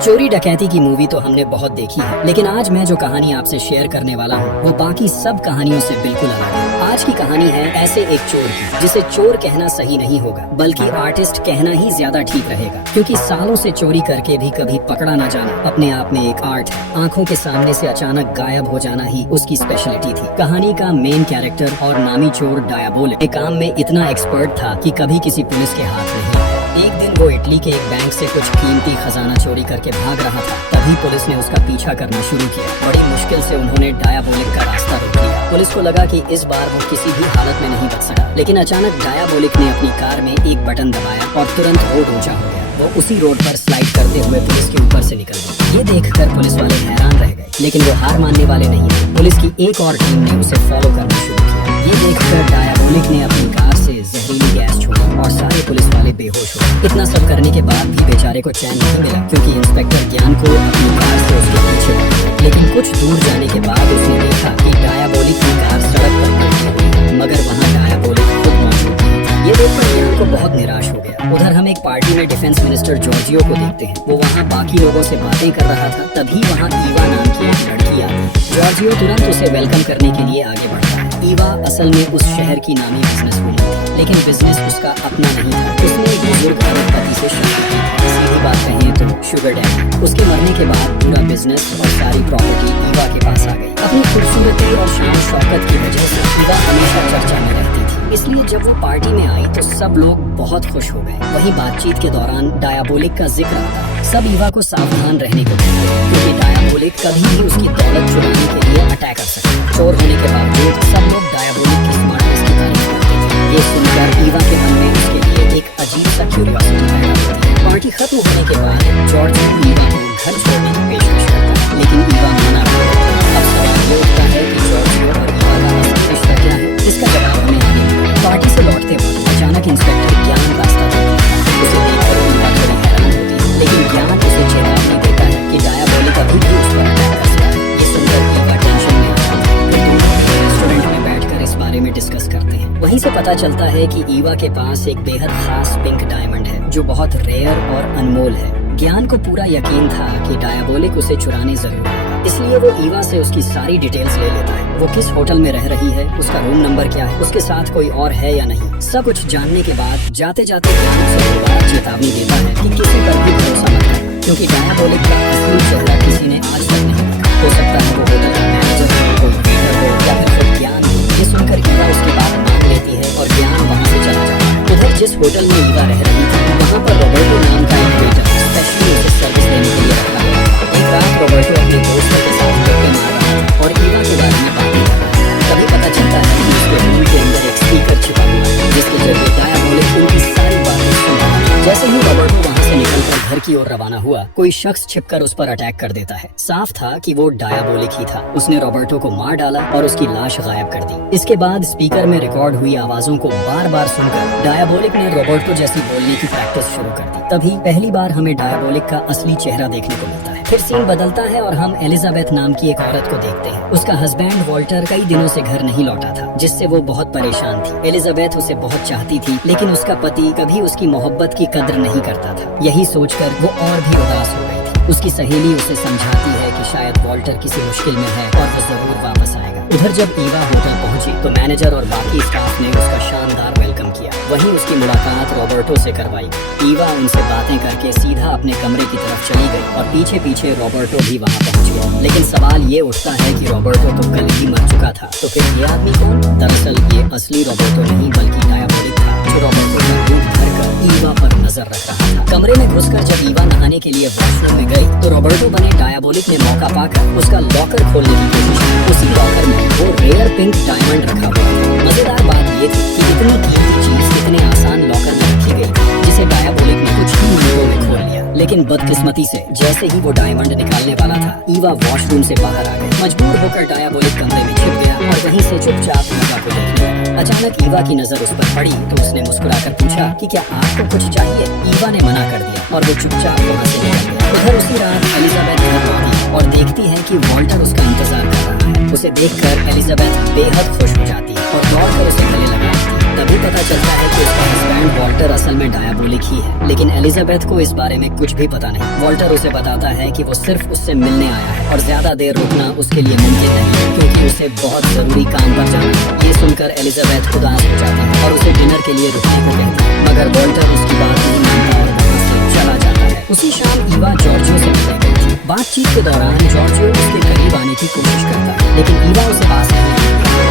चोरी डकैती की मूवी तो हमने बहुत देखी है, लेकिन आज मैं जो कहानी आपसे शेयर करने वाला हूँ वो बाकी सब कहानियों से बिल्कुल अलग है। आज की कहानी है ऐसे एक चोर की जिसे चोर कहना सही नहीं होगा, बल्कि आर्टिस्ट कहना ही ज्यादा ठीक रहेगा, क्योंकि सालों से चोरी करके भी कभी पकड़ा न जाना अपने आप में एक आर्ट है। आंखों के सामने से अचानक गायब हो जाना ही उसकी स्पेशलिटी थी। कहानी का मेन कैरेक्टर और नामी चोर डायाबोलिक काम में इतना एक्सपर्ट था कि कभी किसी पुलिस के हाथ नहीं। एक दिन वो इटली के एक बैंक से कुछ कीमती खजाना चोरी करके भाग रहा था। तभी पुलिस ने उसका पीछा करना शुरू किया। बड़ी मुश्किल से उन्होंने डायाबोलिक का रास्ता रोक लिया। पुलिस को लगा कि इस बार वो किसी भी हालत में नहीं बच सका, लेकिन अचानक डायाबोलिक ने अपनी कार में एक बटन दबाया और तुरंत रोड ऊंचा हो गया। वो उसी रोड पर स्लाइड करते हुए पुलिस के ऊपर से निकल गया। ये देखकर पुलिस वाले हैरान रह गए, लेकिन वो हार मानने वाले नहीं थे। पुलिस की एक और टीम ने उसे फॉलो करना शुरू किया। ये देखकर डायाबोलिक ने अपनी कार से जहरीली गैस छोड़ी और सारे पुलिस वाले बेहोश हो गए। इतना सब करने के बाद भी बेचारे को चैन नहीं मिला, क्योंकि इंस्पेक्टर ज्ञान को अपनी कार से उसके पीछे पड़ा। लेकिन कुछ दूर जाने के बाद उसने देखा कि डायाबोलिक की कार सड़क पर पलटी हुई, मगर वहाँ डायाबोलिक खुद मौजूद नहीं था। ये देखकर ज्ञान को बहुत निराश हो गया। उधर हम एक पार्टी में डिफेंस मिनिस्टर जॉर्जियो को देखते हैं। वो वहाँ बाकी लोगों से बातें कर रहा था। तभी वहाँ ईवा नाम की एक लड़की आती है। जॉर्जियो तुरंत उसे वेलकम करने के लिए आगे बढ़ता है। ईवा असल में उस शहर की नामी बिजनेसवुमन थी, लेकिन बिजनेस उसका अपना नहीं था। उसने एक बुजुर्ग अरबपति से शादी की थी। सीधी बात कहें तो शुगर डैडी। उसके मरने के बाद पूरा बिजनेस और सारी प्रॉपर्टी ईवा के पास आ गई। अपनी खूबसूरती और शान शौकत की वजह से ईवा हमेशा चर्चा में रहती थी। इसलिए जब वो पार्टी में आई तो सब लोग बहुत खुश हो गए। वहीं बातचीत के दौरान डायाबोलिक का जिक्र आता है। सब ईवा को सावधान रहने को कहते हैं, क्योंकि डायाबोलिक कभी भी उसकी दौलत चुराने के लिए अटैक कर सकता है। चोर होने के बावजूद सब लोग डायाबोलिक की स्मार्टनेस की तारीफ करते थे। ये सुनकर ईवा के मन में उसके लिए एक अजीब सा क्यूरियोसिटी पैदा होती है। पार्टी खत्म होने के बाद जॉर्ज ईवा को घर छोड़ने की पेशकश करता है, लेकिन ईवा मना करती है। अब सवाल ये उठता है कि जॉर्जियो और ईवा का असली रिश्ता क्या है? इसका जवाब हमें आगे मिलेगा। पार्टी से लौटते वक्त अचानक इंस्पेक्टर ज्ञान रास्ता रोकता है। उसे देखकर ईवा थोड़ी हैरान होती है, लेकिन ज्ञान उसे चेतावनी देता है कि डायाबोलिक अभी भी उस पर अटैक कर सकता है। ये सुनकर ईवा टेंशन में आता है। फिर दोनों रेस्टोरेंट में बैठकर इस बारे में डिस्कस करते हैं। वहीं से पता चलता है कि ईवा के पास एक बेहद खास पिंक डायमंड है, जो बहुत रेयर और अनमोल है। ज्ञान को पूरा यकीन था कि डायाबोलिक उसे चुराने जरूर आएगा, इसलिए वो ईवा से उसकी सारी डिटेल्स ले लेता है। वो किस होटल में रह रही है, उसका रूम नंबर क्या है, उसके साथ कोई और है या नहीं। सब कुछ जानने के बाद जाते जाते ज्ञान उसे दोबारा चेतावनी देता है कि किसी पर भी भरोसा मत करना, क्योंकि डायाबोलिक का असली चेहरा किसी ने आज तक नहीं देखा। हो सकता है वो होटल का मैनेजर हो, कोई वेटर हो या फिर खुद ज्ञान हो। ये सुनकर ईवा उसकी बात मान लेती है और ज्ञान वहाँ से चला जाता है। उधर जिस होटल में ईवा रह रही थी वहाँ पर रॉबर्टो नाम का एक वेटर स्पेशली उसे सर्विस देने के लिए रखा हुआ था। एक रात रॉबर्टो अपने दोस्त के साथ गप्पे मार रहा था और ईवा के बारे में बातें कर रहा था। तभी पता चलता है कि उसके रूम के अंदर एक स्पीकर छिपा हुआ है, जिसके जरिए डायाबोलिक उनकी सारी बातें सुन रहा था। जैसे ही रॉबर्टो वहाँ से निकलकर घर की ओर रवाना हुआ, कोई शख्स छिपकर उस पर अटैक कर देता है। साफ था कि वो डायाबोलिक ही था। उसने रॉबर्टो को मार डाला और उसकी लाश गायब कर दी। इसके बाद स्पीकर में रिकॉर्ड हुई आवाजों को बार बार सुनकर डायाबोलिक ने रॉबर्टो जैसी बोलने की प्रैक्टिस शुरू कर दी। तभी पहली बार हमें डायाबोलिक का असली चेहरा देखने को मिलता है। फिर सीन बदलता है और हम एलिजाबेथ नाम की एक औरत को देखते हैं। उसका हस्बैंड वॉल्टर कई दिनों से घर नहीं लौटा था, जिससे वो बहुत परेशान थी। एलिजाबेथ उसे बहुत चाहती थी, लेकिन उसका पति कभी उसकी मोहब्बत की कद्र नहीं करता था। यही सोचकर वो और भी उदास हो गई थी। उसकी सहेली उसे समझाती है कि शायद वॉल्टर किसी मुश्किल में है और वो जरूर वापस आएगा। उधर जब ईवा होटल पहुंची तो मैनेजर और बाकी स्टाफ ने उसका शानदार वेलकम किया। वहीं उसकी मुलाकात रॉबर्टो से करवाई गई। ईवा उनसे बातें करके सीधा अपने कमरे की तरफ चली गई और पीछे पीछे रॉबर्टो भी वहां पहुंच गया। लेकिन सवाल ये उठता है कि रॉबर्टो तो कल ही मर चुका था, तो फिर ये आदमी कौन? दरअसल ये असली रॉबर्टो नहीं बल्कि डायाबोलिक था, जो रॉबर्टो का रूप भरकर ईवा पर नजर रख रहा था। कमरे में घुसकर जब ईवा नहाने के लिए वॉशरूम में गई तो रॉबर्टो बने डायाबोलिक ने मौका पाकर उसका लॉकर खोलने की कोशिश की। उसी लॉकर में वो रेयर पिंक डायमंड रखा हुआ था। मजेदार बात ये थी कि इतनी कीमती चीज इतने आसान लॉकर में रखी गई थी, जिसे डायाबोलिक ने कुछ ही मिनटों में खोल लिया। लेकिन बदकिस्मती से जैसे ही वो डायमंड निकालने वाला था, ईवा वॉशरूम से बाहर आ गई। मजबूर होकर डायाबोलिक कमरे में छिप गया और वहीं से चुपचाप ईवा को देखने लगा। अचानक ईवा की नजर उस पर पड़ी तो उसने मुस्कुराकर पूछा कि क्या आपको कुछ चाहिए? ईवा ने मना कर दिया और वो चुपचाप वहाँ से निकल गया। उधर उसी रात एलिजाबेथ घर पहुंची और देखती है कि वॉल्टर उसका इंतजार कर रहा है। उसे देखकर एलिजाबेथ बेहद खुश हो जाती है और दौड़कर उसे गले लगाती है। तभी पता चलता है कि उसका हस्बैंड वॉल्टर असल में डायबोलिक ही है, लेकिन एलिजाबेथ को इस बारे में कुछ भी पता नहीं। वॉल्टर उसे बताता है कि वो सिर्फ उससे मिलने आया है और ज्यादा देर रुकना उसके लिए मुमकिन नहीं है, क्योंकि उसे बहुत जरूरी काम पर जाना है। ये सुनकर एलिजाबेथ उदास हो जाती है और उसे डिनर के लिए रुकने को कहती है, मगर वॉल्टर उसकी बात नहीं मानता और वहाँ से चला जाता है। उसी शाम ईवा जॉर्जियो से मिलने गई थी। बातचीत के दौरान जॉर्जियो उसके करीब आने की कोशिश करता है, लेकिन ईवा उसे पास नहीं आती,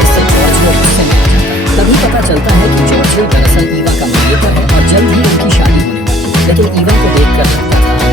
इससे जॉर्जियो गुस्से में आ जाता है। तभी पता चलता है कि जॉर्जियो दरअसल ईवा का मंगेतर है और जल्द ही उनकी शादी होने वाली है। लेकिन ईवा को देखकर लगता था कि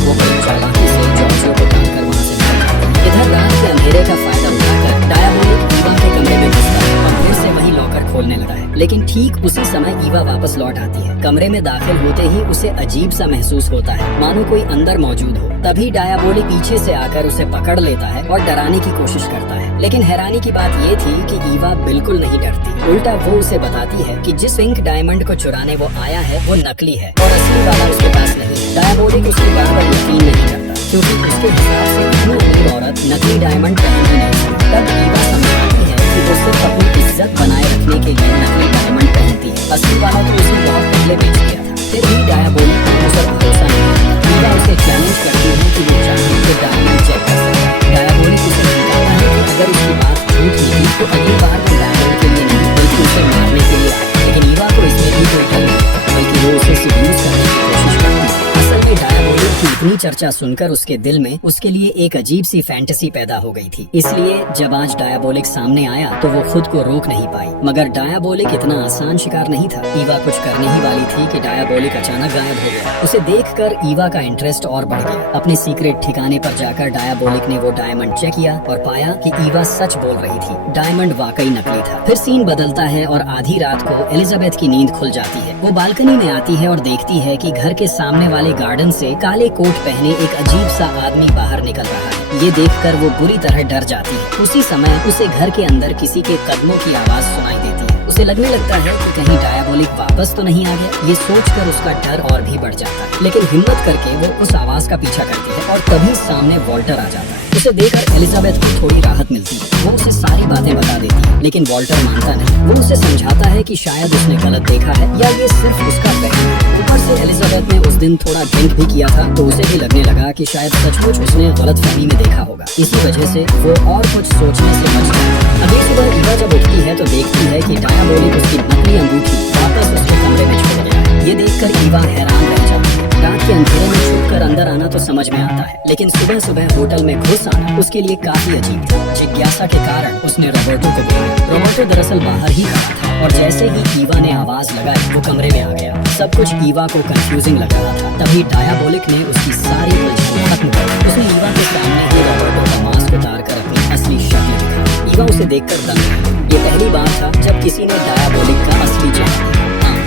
वो बड़ी चालाकी से जॉर्जियो को टालकर वहाँ से निकल जाता है। इधर रात के अंधेरे का फायदा उठाकर डायबोलिक ईवा के कमरे में घुसता है और फिर से वही लॉकर खोलने लगा है। लेकिन ठीक उसी समय ईवा वापस लौट आती है। कमरे में दाखिल होते ही उसे अजीब सा महसूस होता है, मानो कोई अंदर मौजूद हो। तभी डायबोलिक पीछे से आकर उसे पकड़ लेता है और डराने की कोशिश करता है। लेकिन हैरानी की बात ये थी कि ईवा बिल्कुल नहीं डरती। उल्टा वो उसे बताती है कि जिस पिंक डायमंड को चुराने वो आया है वो नकली है और असली वाला उसके पास नहीं है। डायबोलिक उसकी बात पर यकीन नहीं करता, क्योंकि उसके हिसाब से इतनी अमीर औरत नकली डायमंड पहन ही नहीं सकती। तब ईवा समझाती है कि वो सिर्फ अपनी इज्जत बनाए रखने के लिए नकली डायमंड पहनती है, असली वाला तो उसे बहुत पहले बेच दिया था। फिर भी डायबोलिक को उस पर भरोसा नहीं करता। ईवा उसे चैलेंज करती है कि वो चाहे तो डायमंड चेक कर सकता है। डायबोलिक उसे बताता है कि अगर उसकी बात झूठ निकली तो अगली बार वो डायमंड के लिए नहीं बल्कि उसे मारने के लिए आए। लेकिन ईवा को इसमें भी कोई डर नहीं, बल्कि वो उसे सीड्यूस करने की कोशिश करती है। असल में डायबोलिक की इतनी चर्चा सुनकर उसके दिल में उसके लिए एक अजीब सी फैंटेसी पैदा हो गई थी। इसलिए जब आज डायबोलिक सामने आया तो वो खुद को रोक नहीं पाई। मगर डायबोलिक इतना आसान शिकार नहीं था। ईवा कुछ करने ही वाली थी कि डायबोलिक अचानक गायब हो गया। उसे देखकर ईवा का इंटरेस्ट और बढ़ गया। अपने सीक्रेट ठिकाने पर जाकर डायबोलिक ने वो डायमंड चेक किया और पाया कि ईवा सच बोल रही थी, डायमंड वाकई नकली था। फिर सीन बदलता है और आधी रात को एलिजाबेथ की नींद खुल जाती है। वो बालकनी में आती है और देखती है कि घर के सामने वाले गार्डन से काले कोट पहने एक अजीब सा आदमी बाहर निकल रहा है। ये देखकर वो बुरी तरह डर जाती है। उसी समय उसे घर के अंदर किसी के कदमों की आवाज सुनाई देती है। उसे लगने लगता है कि कहीं डायबोलिक वापस तो नहीं आ गया। ये सोचकर उसका डर और भी बढ़ जाता है, लेकिन हिम्मत करके वो उस आवाज का पीछा करती है और तभी सामने वॉल्टर आ जाता है। उसे देखकर एलिजाबेथ को थोड़ी राहत मिलती है। वो उसे सारी बातें बता देती है, लेकिन वॉल्टर मानता नहीं। वो उसे समझाता है कि शायद उसने गलत देखा है या ये सिर्फ उसका वहम है। ऊपर से एलिजाबेथ ने उस दिन थोड़ा ड्रिंक भी किया था, तो उसे भी लगने लगा कि शायद सचमुच उसने गलतफहमी में देखा होगा। इसी वजह से वो और कुछ सोचने से बच गया। अगली सुबह ईवा जब उठती है तो देखती है कि डायबोलिक उसकी नकली अंगूठी वापस उसके कमरे में छोड़ गया है। ये देखकर ईवा हैरान रह जाती है। रात के अंधेरे में छुपकर अंदर आना तो समझ में आता है, लेकिन सुबह सुबह होटल में घुस आना उसके लिए काफी अजीब था। जिज्ञासा के कारण उसने रोबर्टो को बुलाया। रोबर्टो दरअसल बाहर ही खड़ा था और जैसे ही ईवा ने आवाज लगाई वो कमरे में आ गया। सब कुछ ईवा को कंफ्यूजिंग लग रहा था। तभी डायबोलिक ने उसकी सारी उलझन खत्म कर दी। उसने ईवा के सामने ही रोबर्टो का मास्क उतार कर अपनी असली शक्ल दिखाई। ईवा उसे देखकर दंग रह गई। ये पहली बार था जब किसी ने डायबोलिक का असली चेहरा देखा।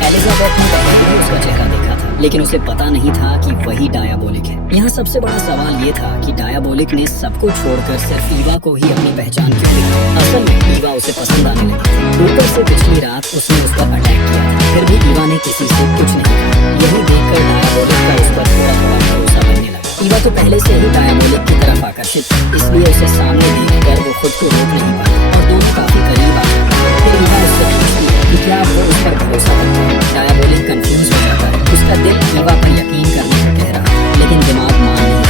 एलिजाबेथ ने पहले भी उसका चेहरा देखा था, लेकिन उसे पता नहीं था कि वही डायबोलिक है। यहाँ सबसे बड़ा सवाल ये था कि डायबोलिक ने सबको छोड़कर सिर्फ ईवा को ही अपनी पहचान क्यों दिखाई। असल में ईवा उसे पसंद आने लगी थी। ऊपर से पिछली रात उसने उस पर अटैक किया था, फिर भी ईवा ने किसी से कुछ नहीं कहा। यही देखकर डायबोलिक का उस पर थोड़ा थोड़ा भरोसा बनने लगा। ईवा तो पहले से ही डायबोलिक की तरफ आकर्षित थी, इसलिए उसे सामने देखकर वो खुद को रोक नहीं पाई और दोनों काफी करीब आ गए। फिर ईवा उससे पूछती है कि क्या वो उस पर भरोसा करता है। डायबोलिक कंफ्यूज हो जाता है। उसका दिल ईवा पर यकीन करने को कह रहा है, लेकिन दिमाग मान नहीं रहा।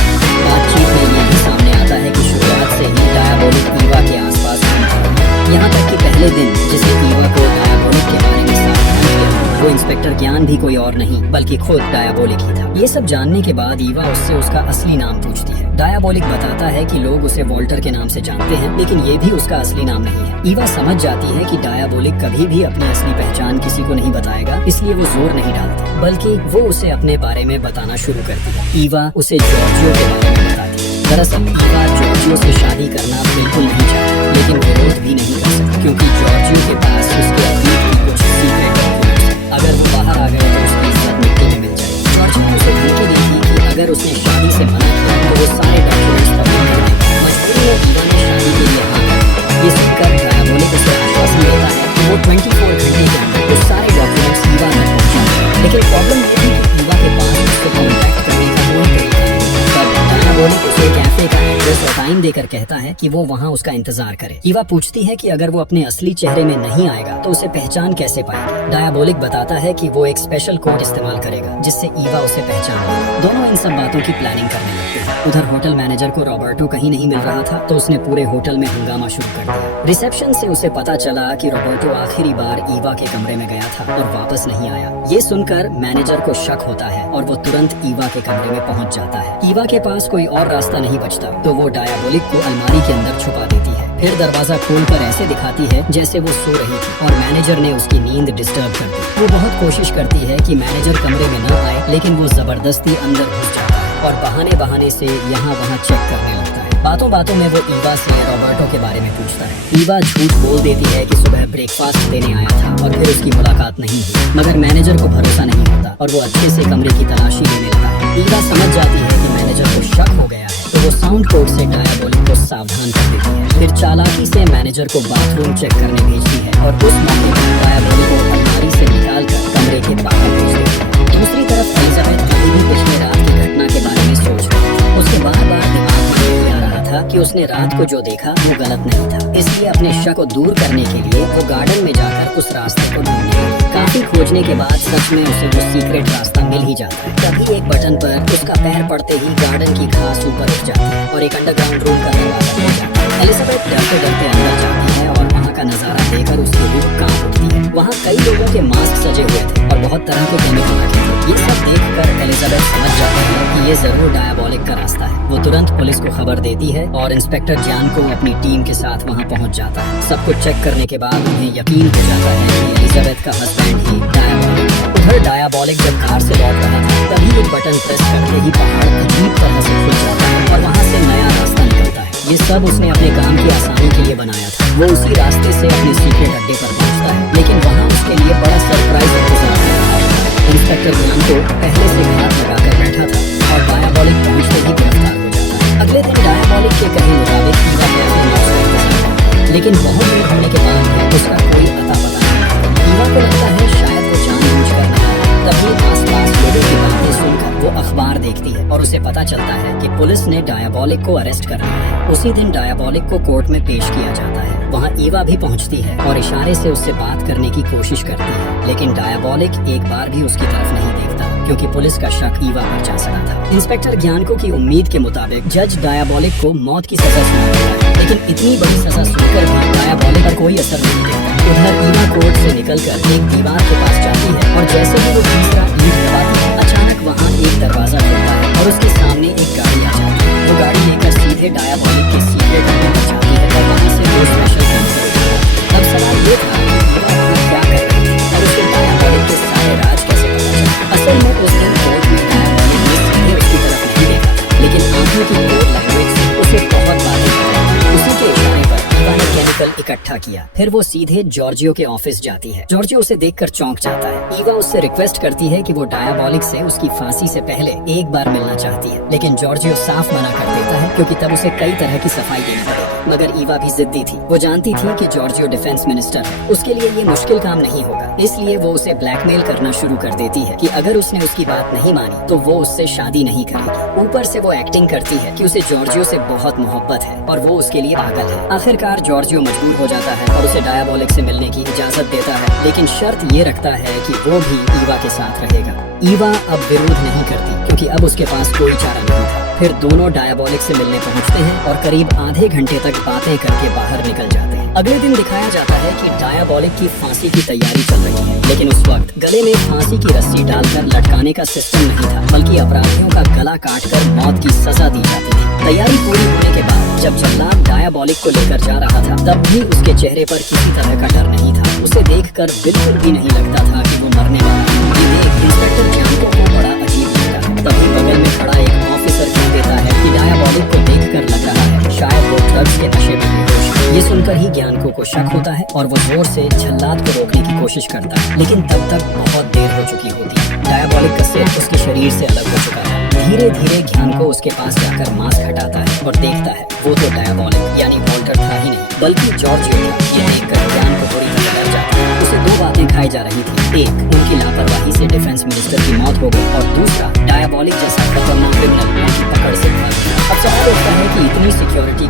बातचीत में ये भी सामने आता है कि शुरुआत से ही डायबोलिक ईवा के आसपास घूमता रहा। यहाँ तक कि पहले दिन जिसे ईवा को डायबोलिक के बारे में सावधान किया, वो इंस्पेक्टर ज्ञान भी कोई और नहीं बल्कि खुद डायबोलिक ही था। ये सब जानने के बाद ईवा उससे उसका असली नाम पूछती है। डायबोलिक बताता है कि लोग उसे वॉल्टर के नाम से जानते हैं, लेकिन ये भी उसका असली नाम नहीं है। ईवा समझ जाती है कि डायबोलिक कभी भी अपनी असली पहचान किसी को नहीं बताएगा, इसलिए वो जोर नहीं डालती, बल्कि वो उसे अपने बारे में बताना शुरू करती है। ईवा उसे जॉर्जियो के बारे में बताती है। दरअसल ईवा जॉर्जियो से शादी करना बिल्कुल नहीं चाहती, लेकिन विरोध भी नहीं कर सकती, क्योंकि जॉर्जियो के पास उसके अतीत की कुछ सीक्रेट डॉक्यूमेंट्स हैं। अगर वो बाहर आ गए तो उसकी इज्जत मिट्टी में मिल जाएगी। जॉर्जियो उसे धमकी दी थी कि अगर उसने शादी से मना किया तो वो सारे डॉक्यूमेंट्स पब्लिक कर देगा। मजबूरी में ईवा ने शादी के लिए हाँ कर दिया। ये सुनकर डायबोलिक उसे आश्वासन देता है कि वो 24 घंटे के अंदर वो सारे डॉक्यूमेंट्स ईवा तक पहुंचाएगा। लेकिन प्रॉब्लम ये थी कि ईवा के पास उससे कॉन्टैक्ट करने का कोई तरीका नहीं। तब डायबोलिक उसे कैफे का एड्रेस बताया टाइम देकर कहता है कि वो वहाँ उसका इंतजार करे। ईवा पूछती है कि अगर वो अपने असली चेहरे में नहीं आएगा तो उसे पहचान कैसे पाएगी। डायबोलिक बताता है कि वो एक स्पेशल कोड इस्तेमाल करेगा जिससे ईवा उसे पहचान लेगा। दोनों इन सब बातों की प्लानिंग करने लगते हैं। उधर होटल मैनेजर को रॉबर्टो कहीं नहीं मिल रहा था तो उसने पूरे होटल में हंगामा शुरू कर दिया। रिसेप्शन से उसे पता चला कि रॉबर्टो आखिरी बार ईवा के कमरे में गया था और वापस नहीं आया। ये सुनकर मैनेजर को शक होता है और वो तुरंत ईवा के कमरे में पहुंच जाता है। ईवा के पास कोई और रास्ता नहीं बचता तो वो डायबोलिक को अलमारी के अंदर छुपा देती है। फिर दरवाजा खोलकर ऐसे दिखाती है जैसे वो सो रही थी और मैनेजर ने उसकी नींद डिस्टर्ब कर दी। वो बहुत कोशिश करती है कि मैनेजर कमरे में न आए, लेकिन वो जबरदस्ती अंदर घुस जाता है और बहाने से यहाँ वहाँ चेक करने लगता है। बातों बातों में वो ईवा से रॉबर्टो के बारे में पूछता है। ईवा झूठ बोल देती है कि सुबह ब्रेकफास्ट देने आया था और फिर उसकी मुलाकात नहीं हुई, मगर मैनेजर को भरोसा नहीं होता और वो अच्छे से कमरे की तलाशी लेने लगा। ईवा समझ जाती है कि मैनेजर को शक हो गया है तो वो साउंड कोड से डायबोलिक को सावधान कर देती है। फिर चालाकी से मैनेजर को बाथरूम चेक करने भेजती है और उस मौके पर डायबोलिक को अलमारी से निकालकर कमरे के बाहर भेज देती है। दूसरी तरफ एलिजाबेथ अभी भी पिछले रात की घटना के बारे में सोच रही थी। उसके बार दिमाग में ये आ रहा था कि उसने रात को जो देखा वो गलत नहीं था, इसलिए अपने शक को दूर करने के लिए वो गार्डन में जाकर उस रास्ते को ढूंढने लगी। काफी खोजने के बाद सच में उसे वो सीक्रेट रास्ता मिल ही जाता है। तभी एक बटन पर उसका पैर पड़ते ही गार्डन की घास ऊपर उठ जाती है और एक अंडरग्राउंड रूम का दरवाजा खुल जाता है। एलिजाबेथ डरते डरते अंदर जाती है और वहाँ का नजारा देखकर उसकी रूह कांप उठती है। वहाँ कई लोगों के मास्क सजे हुए थे और बहुत तरह के केमिकल रखे थे। ये सब देखकर एलिजाबेथ समझ जाती है कि ये जरूर डायबोलिक का रास्ता है। वो तुरंत पुलिस को खबर देती है और इंस्पेक्टर जॉन को अपनी टीम के साथ वहाँ पहुँच जाता है। सब कुछ चेक करने के बाद उन्हें यकीन हो जाता है कि एलिजाबेथ का हस्बैंड ही डायबोलिक है। उधर डायबोलिक जब कार से लौट रहा था तभी एक बटन प्रेस करते ही पहाड़ अजीब तरह से खुल जाता है और वहाँ से नया रास्ता निकलता है। ये सब उसने अपने काम की आसानी के लिए बनाया था। वो उसी रास्ते से अपने सीक्रेट अड्डे पर पहुँचता है, लेकिन वहाँ उसके लिए बड़ा सरप्राइज इंतजार कर रहा था। इंस्पेक्टर जॉन को पहले से घात लगाकर बैठा था और डायबोलिक पहुँचते ही गिरफ्तार हो जाता है। अगले दिन डायबोलिक के कहे मुताबिक ईवा कैफे में उसके साथ है, लेकिन बहुत देर होने के बाद भी उसका कोई अता पता नहीं। ईवा को लगता है शायद वो जानबूझकर नहीं आया। तभी आसपास लोगों की बातें सुनकर वो अखबार देखती है और उसे पता चलता है कि पुलिस ने डायबोलिक को अरेस्ट कर लिया है। उसी दिन डायबोलिक को कोर्ट में पेश किया जाता है। वहाँ ईवा भी पहुँचती है और इशारे से उससे बात करने की कोशिश करती है, लेकिन डायबोलिक एक बार भी उसकी तरफ नहीं देखता क्योंकि पुलिस का शक ईवा पर जा सका था। इंस्पेक्टर ज्ञानको की उम्मीद के मुताबिक जज डायबोलिक को मौत की सजा सुनाता है, लेकिन इतनी बड़ी सजा सुनकर भी डायबोलिक पर कोई असर नहीं देता। उधर ईवा कोर्ट से निकलकर एक दीवार के पास जाती है और जैसे ही वो तीसरा ईंट दबाती है अचानक वहाँ एक दरवाजा खुलता है और उसके सामने एक गाड़ी आ जाती है। वो गाड़ी लेकर सीधे डायबोलिक के सीक्रेट अड्डे पर जाती है और वहाँ से वो स्पेशल कैंसर होता है। अब सवाल ये था कि ईवा वहाँ क्या कर रही थी और उसे डायबोलिक के सारे राज कैसे पता चला। असल में उस दिन कोर्ट में डायबोलिक ने सीधे उसकी तरफ नहीं देखा, लेकिन आंखों की कोड लैंग्वेज से उसे बहुत बातें बताई। उसी के इशारे पर ईवा ने केमिकल इकट्ठा किया। फिर वो सीधे जॉर्जियो के ऑफिस जाती है। जॉर्जियो उसे देखकर चौंक जाता है। ईवा उससे रिक्वेस्ट करती है कि वो डायबोलिक से उसकी फांसी से पहले एक बार मिलना चाहती है, लेकिन जॉर्जियो साफ मना कर देता है क्योंकि तब उसे कई तरह की सफाई देनी पड़ेगी। मगर ईवा भी जिद्दी थी। वो जानती थी कि जॉर्जियो डिफेंस मिनिस्टर है, उसके लिए ये मुश्किल काम नहीं होगा, इसलिए वो उसे ब्लैकमेल करना शुरू कर देती है कि अगर उसने उसकी बात नहीं मानी तो वो उससे शादी नहीं करेगी। ऊपर से वो एक्टिंग करती है कि उसे जॉर्जियो से बहुत मोहब्बत है और वो उसके लिए पागल है। आखिरकार जॉर्जियो मजबूर हो जाता है और उसे डायबोलिक से मिलने की इजाजत देता है, लेकिन शर्त ये रखता है कि वो भी ईवा के साथ रहेगा। ईवा अब विरोध नहीं करती क्योंकि अब उसके पास कोई चारा नहीं था। फिर दोनों डायबोलिक से मिलने पहुंचते हैं और करीब आधे घंटे तक बातें करके बाहर निकल जाते हैं। अगले दिन दिखाया जाता है कि डायबोलिक की फांसी की तैयारी चल रही है, लेकिन उस वक्त गले में फांसी की रस्सी डालकर लटकाने का सिस्टम नहीं था, बल्कि अपराधियों का गला काटकर मौत की सजा दी जाती थी। तैयारी पूरी होने के बाद जब जल्लाद डायबोलिक को लेकर जा रहा था तब भी उसके चेहरे पर किसी तरह का डर नहीं था। उसे देखकर बिल्कुल भी नहीं लगता था कि वो मरने वाला है। ये देख इंस्पेक्टर ज्ञानको को बड़ा अजीब लगता है। तभी बगल में खड़ा एक ऑफिसर कह देता है कि डायबोलिक को देखकर लग रहा है शायद वो ड्रग्स के नशे में बेहोश है। ये सुनकर ही ज्ञानको को शक होता है और वो जोर से जल्लाद को रोकने की कोशिश करता है, लेकिन तब तक बहुत देर हो चुकी होती है। डायबोलिक का सिर उसके शरीर से अलग हो चुका है। धीरे धीरे ज्ञानको उसके पास जाकर मास्क हटाता है और देखता है वो तो डायबोलिक यानी वॉल्टर था ही नहीं बल्कि जॉर्जियो था। ये देखकर ज्ञानको पूरी तरह डर जाता है। उसे दो बातें खाई जा रही थी, एक उनकी लापरवाही से डिफेंस मिनिस्टर की मौत हो गई और दूसरा डायबोलिक जैसा खतरनाक क्रिमिनल उनकी पकड़ से भाग गया। अब सवाल उठता है कि इतनी सिक्योरिटी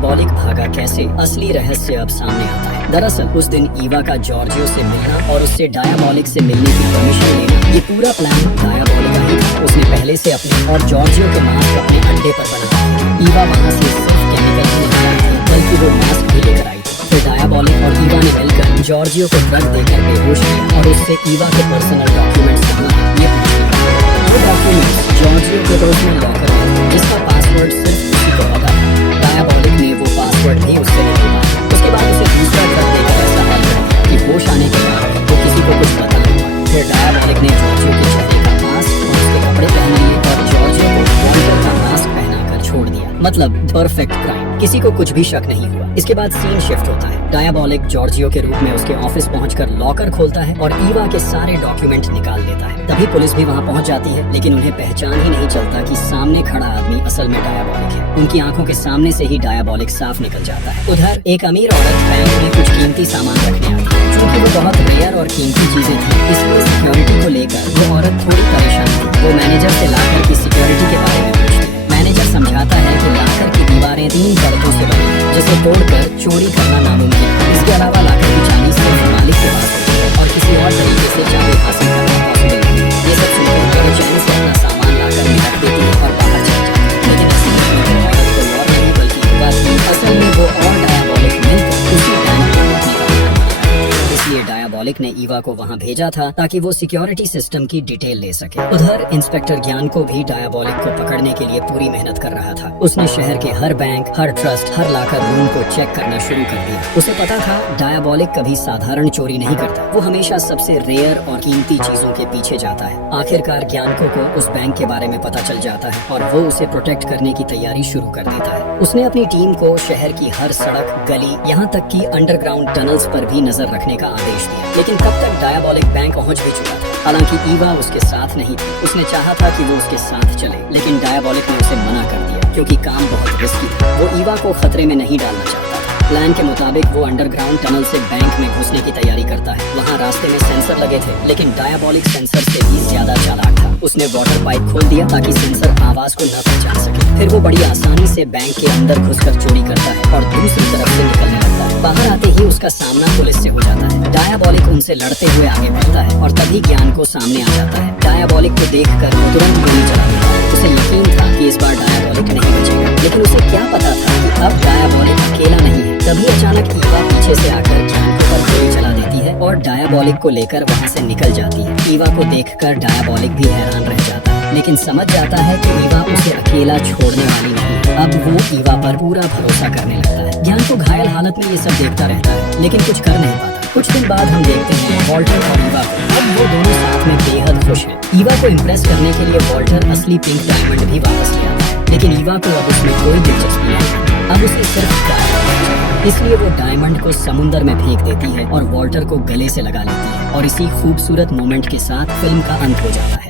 डायबॉलिक भागा कैसे, असली रहस्य अब सामने आता है। दरअसल उस दिन ईवा का जॉर्जियो से मिलना और उससे डायबॉलिक से मिलने की परमिशन लेना, ये पूरा प्लान डायबॉलिक का ही था। उसने पहले से अपने और जॉर्जियो के मास्क अपने अड्डे पर बनाया। ईवा वहाँ से सिर्फ केमिकल ही नहीं लाई थी, बल्कि वो मास्क भी लेकर आई थी। फिर डायबॉलिक और ईवा ने मिलकर जॉर्जियो को ड्रग देकर बेहोश किया और उससे ईवा के पर्सनल डॉक्यूमेंट्स कहाँ हैं ये पूछ लिया। वो डॉक्यूमेंट्स जॉर्जियो के पर्सनल लॉकर में थे, जिसका पासवर्ड सिर्फ उसी को पता था। डायबॉलिक ने वो पासवर्ड भी उससे ले लिया। उसके बाद उसे दूसरा ड्रग देकर ऐसा हाल कर दिया कि होश आने के बाद वो किसी को कुछ पता नहीं हुआ। फिर डायबॉलिक ने जॉर्जियो के चेहरे का मास्क और उसके कपड़े पहन लिए और जॉर्जियो को वॉल्टर का मास्क पहनाकर छोड़ दिया। मतलब परफेक्ट क्राइम, किसी को कुछ भी शक नहीं हुआ। इसके बाद सीन शिफ्ट होता है। डायबॉलिक जॉर्जियो के रूप में उसके ऑफिस पहुंचकर लॉकर खोलता है और ईवा के सारे डॉक्यूमेंट निकाल लेता है। तभी पुलिस भी वहां पहुंच जाती है, लेकिन उन्हें पहचान ही नहीं चलता कि सामने खड़ा आदमी असल में डायबॉलिक है। उनकी आंखों के सामने से ही डायबॉलिक साफ निकल जाता है। उधर एक अमीर औरत बैंक में कुछ कीमती सामान रखने आती है। चूँकि वो बहुत रेयर और कीमती चीजें थी, इसलिए सिक्योरिटी को लेकर वो औरत थोड़ी परेशान थी। वो मैनेजर से लाकर की सिक्योरिटी के बारे में पूछती है। मैनेजर समझाता है कि लाकर की दीवारें 3 परतों से बनी हैं, जिसे तोड़कर चोरी करना नामुमकिन है। इसके अलावा लाकर की चाबी सिर्फ मालिक के पास होती है और किसी और तरीके से चाबी हासिल करना पॉसिबल नहीं है। ये सब सुनकर वो चैन से अपना सामान लाकर में रख देती है और बाहर चल जाती है। लेकिन ऐसी में वो औरत कोई और नहीं बल्कि ईवा थी। असल में वो और डायबॉलिक मिलकर उसी बैंक को अपने कब्जे में बनाए थे। इसलिए डायबॉलिक ने ईवा को वहां भेजा था ताकि वो सिक्योरिटी सिस्टम की डिटेल ले सके। उधर इंस्पेक्टर ज्ञान को भी डायबॉलिक को पकड़ने के लिए पूरी मेहनत कर रहा था। उसने शहर के हर बैंक, हर ट्रस्ट, हर लाकर रूम को चेक करना शुरू कर दिया। उसे पता था डायबॉलिक कभी साधारण चोरी नहीं करता, वो हमेशा सबसे रेयर और कीमती चीजों के पीछे जाता है। आखिरकार ज्ञानको को उस बैंक के बारे में पता चल जाता है और वो उसे प्रोटेक्ट करने की तैयारी शुरू कर देता है। उसने अपनी टीम को शहर की हर सड़क, गली, यहाँ तक कि अंडरग्राउंड टनल्स पर भी नजर रखने का आदेश दिया। लेकिन तब तक डायबॉलिक बैंक पहुंच भी चुका था। हालांकि ईवा उसके साथ नहीं थी। उसने चाहा था कि वो उसके साथ चले, लेकिन डायबॉलिक ने उसे मना कर दिया क्योंकि काम बहुत रिस्की था। वो ईवा को खतरे में नहीं डालना चाहता था। प्लान के मुताबिक वो अंडरग्राउंड टनल से बैंक में घुसने की तैयारी करता है। वहाँ रास्ते में सेंसर लगे थे, लेकिन डायबॉलिक सेंसर से भी ज्यादा चालाक था। उसने वाटर पाइप खोल दिया ताकि सेंसर आवाज को न पहचान सके। फिर वो बड़ी आसानी से बैंक के अंदर घुसकर चोरी करता है और दूसरी तरफ से निकलने लगता है। बाहर आते ही उसका सामना पुलिस से हो जाता है। डायबॉलिक उनसे लड़ते हुए आगे बढ़ता है और तभी ज्ञान को सामने आ जाता है। डायबॉलिक को देखकर वो तुरंत गोली चला देता है। उसे यकीन था कि इस बार डायबॉलिक नहीं बचेगा, लेकिन उसे क्या पता था कि अब डायबॉलिक अकेला नहीं है। तभी अचानक ईवा पीछे से आकर ज्ञान को पर गोली चला देती है और डायबॉलिक को लेकर वहाँ से निकल जाती है। ईवा को देखकर डायबॉलिक भी हैरान रह जाता है, लेकिन समझ जाता है कि ईवा उसे अकेला छोड़ने वाली नहीं है। अब वो ईवा पर पूरा भरोसा करने लगता है। ज्ञान को घायल हालत में ये सब देखता रहता है, लेकिन कुछ कर नहीं पाता। कुछ दिन बाद हम देखते हैं वॉल्टर और ईवा को। अब वो दोनों साथ में बेहद खुश हैं। ईवा को इम्प्रेस करने के लिए वॉल्टर असली पिंक डायमंड भी वापस ले आता है, लेकिन ईवा को अब उसमें कोई दिलचस्पी नहीं है। अब उसे सिर्फ डायमंड चाहिए, इसलिए वो डायमंड को समुंदर में फेंक देती है और वॉल्टर को गले से लगा लेती है। और इसी खूबसूरत मोमेंट के साथ फिल्म का अंत हो जाता है।